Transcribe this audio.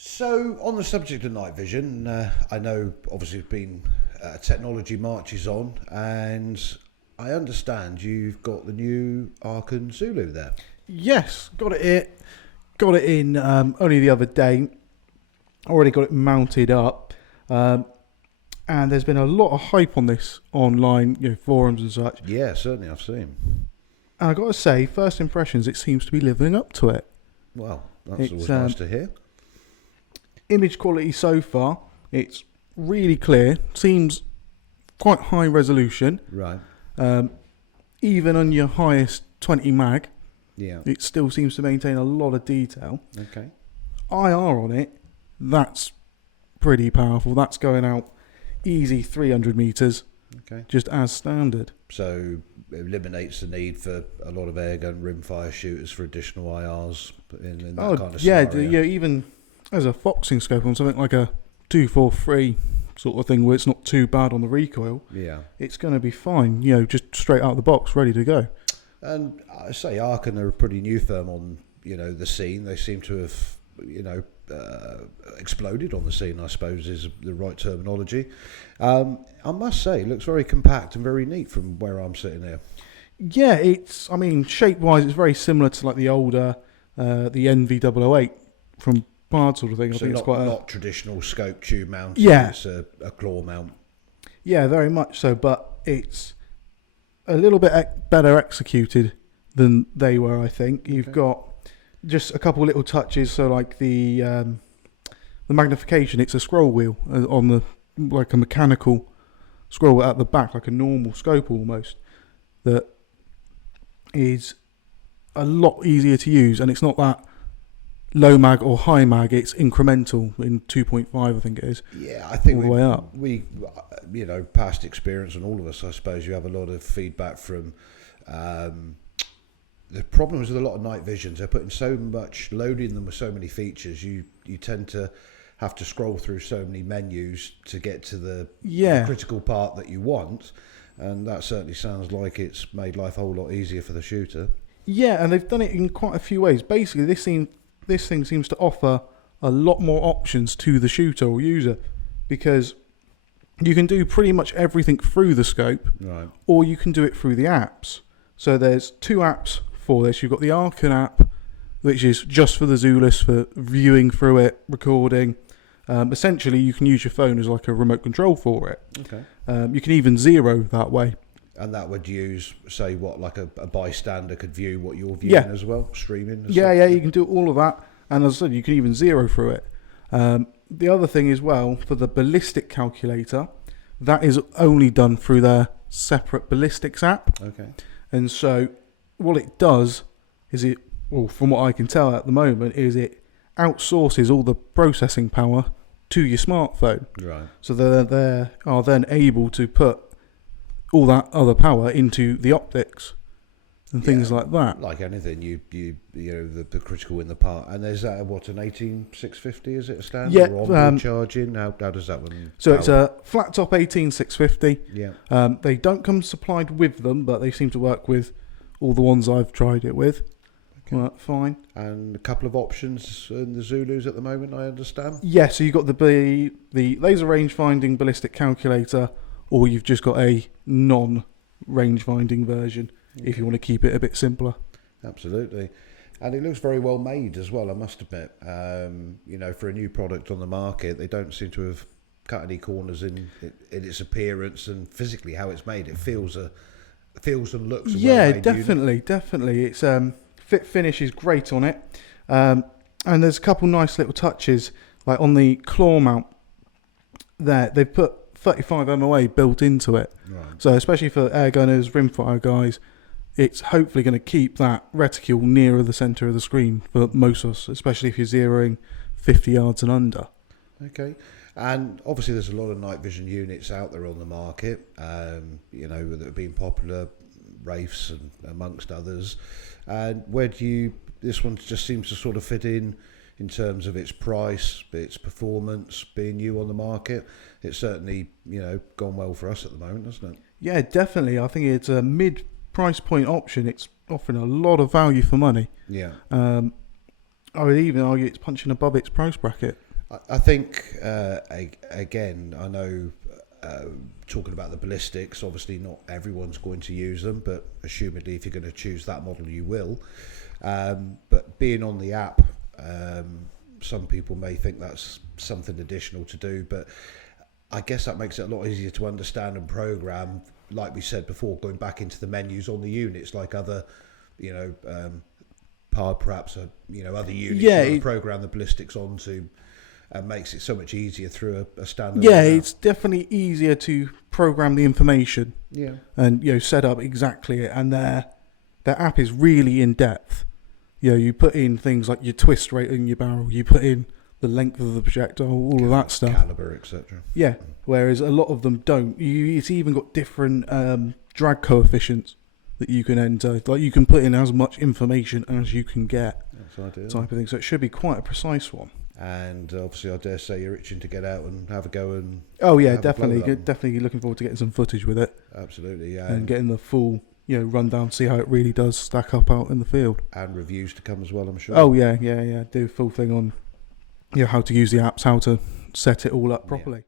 So, on the subject of night vision, I know obviously it's been technology marches on, and I understand you've got the new Arken Zulu there. Yes, got it here. Got it in only the other day. Already got it mounted up. And there's been a lot of hype on this online, forums and such. Yeah, certainly I've seen. And I got to say, first impressions, it seems to be living up to it. Well, that's always nice to hear. Image quality so far, it's really clear. Seems quite high resolution. Right. Even on your highest 20 mag, Yeah. it still seems to maintain a lot of detail. Okay. IR on it, that's pretty powerful. That's going out easy 300 meters, Okay. just as standard. So it eliminates the need for a lot of airgun rimfire shooters for additional IRs in that kind of scenario. Even as a foxing scope on something like a 243 sort of thing where it's not too bad on the recoil, Yeah. it's going to be fine. Just straight out of the box, ready to go. And I say Arken are a pretty new firm on, the scene. They seem to have, exploded on the scene, I suppose is the right terminology. I must say, it looks very compact and very neat from where I'm sitting here. Yeah, shape-wise, it's very similar to like the older, the NV008 from Bard sort of thing. I So think not, it's quite not traditional scope tube mount. Yeah. It's a claw mount. Yeah, very much so, but it's a little bit better executed than they were, I think. You've got just a couple of little touches, so like the magnification, it's a scroll wheel on the, like a mechanical scroll wheel at the back, like a normal scope almost, that is a lot easier to use, and it's not that low mag or high mag, it's incremental in 2.5, I think it is. Yeah, I think all the way up. We, past experience, and all of us, I suppose, you have a lot of feedback from the problems with a lot of night visions. They're putting so much, loading them with so many features. You tend to have to scroll through so many menus to get to the critical part that you want, and that certainly sounds like it's made life a whole lot easier for the shooter. Yeah, and they've done it in quite a few ways. Basically, this thing seems to offer a lot more options to the shooter or user, because you can do pretty much everything through the scope, Right. or you can do it through the apps. So there's two apps for this. You've got the Arken app, which is just for the Zulus, for viewing through it, recording. Essentially, you can use your phone as like a remote control for it. Okay. You can even zero that way. And that would use, say, what, like a bystander could view what you're viewing as well, streaming? Yeah, you can do all of that. And as I said, you can even zero through it. The other thing as well, for the ballistic calculator, that is only done through their separate ballistics app. Okay. And so what it does is from what I can tell at the moment, is it outsources all the processing power to your smartphone. Right. So they are then able to put all that other power into the optics and things like that. Like anything, the critical in the part. And there's that, what, an 18650, is it a standard? Yeah, or onboard charging? How does that one? So it's a flat top 18650. Yeah. They don't come supplied with them, but they seem to work with all the ones I've tried it with. Okay. Work fine. And a couple of options in the Zulus at the moment, I understand. Yeah, so you've got the laser range finding ballistic calculator, or you've just got a non-range finding version, if you want to keep it a bit simpler. Absolutely. And it looks very well made as well, I must admit. For a new product on the market, they don't seem to have cut any corners in its appearance and physically how it's made. It feels and looks a well-made unit. Definitely. It's fit finish is great on it. And there's a couple nice little touches, like on the claw mount there, they've put 35 MOA built into it. Right. So especially for air gunners, rimfire guys, it's hopefully going to keep that reticule nearer the centre of the screen for most of us, especially if you're zeroing 50 yards and under. Okay. And obviously there's a lot of night vision units out there on the market, that have been popular, Wraiths and amongst others. And this one just seems to sort of fit in terms of its price, its performance, being new on the market. It's certainly, gone well for us at the moment, hasn't it? Yeah, definitely. I think it's a mid-price point option. It's offering a lot of value for money. Yeah. I would even argue it's punching above its price bracket. I think again, I know talking about the ballistics, obviously not everyone's going to use them, but assumedly if you're going to choose that model, you will. But being on the app, some people may think that's something additional to do, but I guess that makes it a lot easier to understand and program. Like we said before, going back into the menus on the units, like other, perhaps other units you want to program the ballistics onto, and makes it so much easier through a standard. Yeah, it's definitely easier to program the information. Yeah, and set up exactly it, and their app is really in depth. You put in things like your twist rate in your barrel, you put in the length of the projectile, all of that stuff, caliber, etc. Yeah, whereas a lot of them don't. It's even got different drag coefficients that you can enter. Like you can put in as much information as you can get. That's ideal. Type of thing. So it should be quite a precise one. And obviously, I dare say you're itching to get out and have a go and. Oh yeah, definitely looking forward to getting some footage with it. Absolutely, yeah. And getting the full rundown, see how it really does stack up out in the field. And reviews to come as well, I'm sure. Oh yeah. Do a full thing on how to use the apps, how to set it all up properly. Yeah.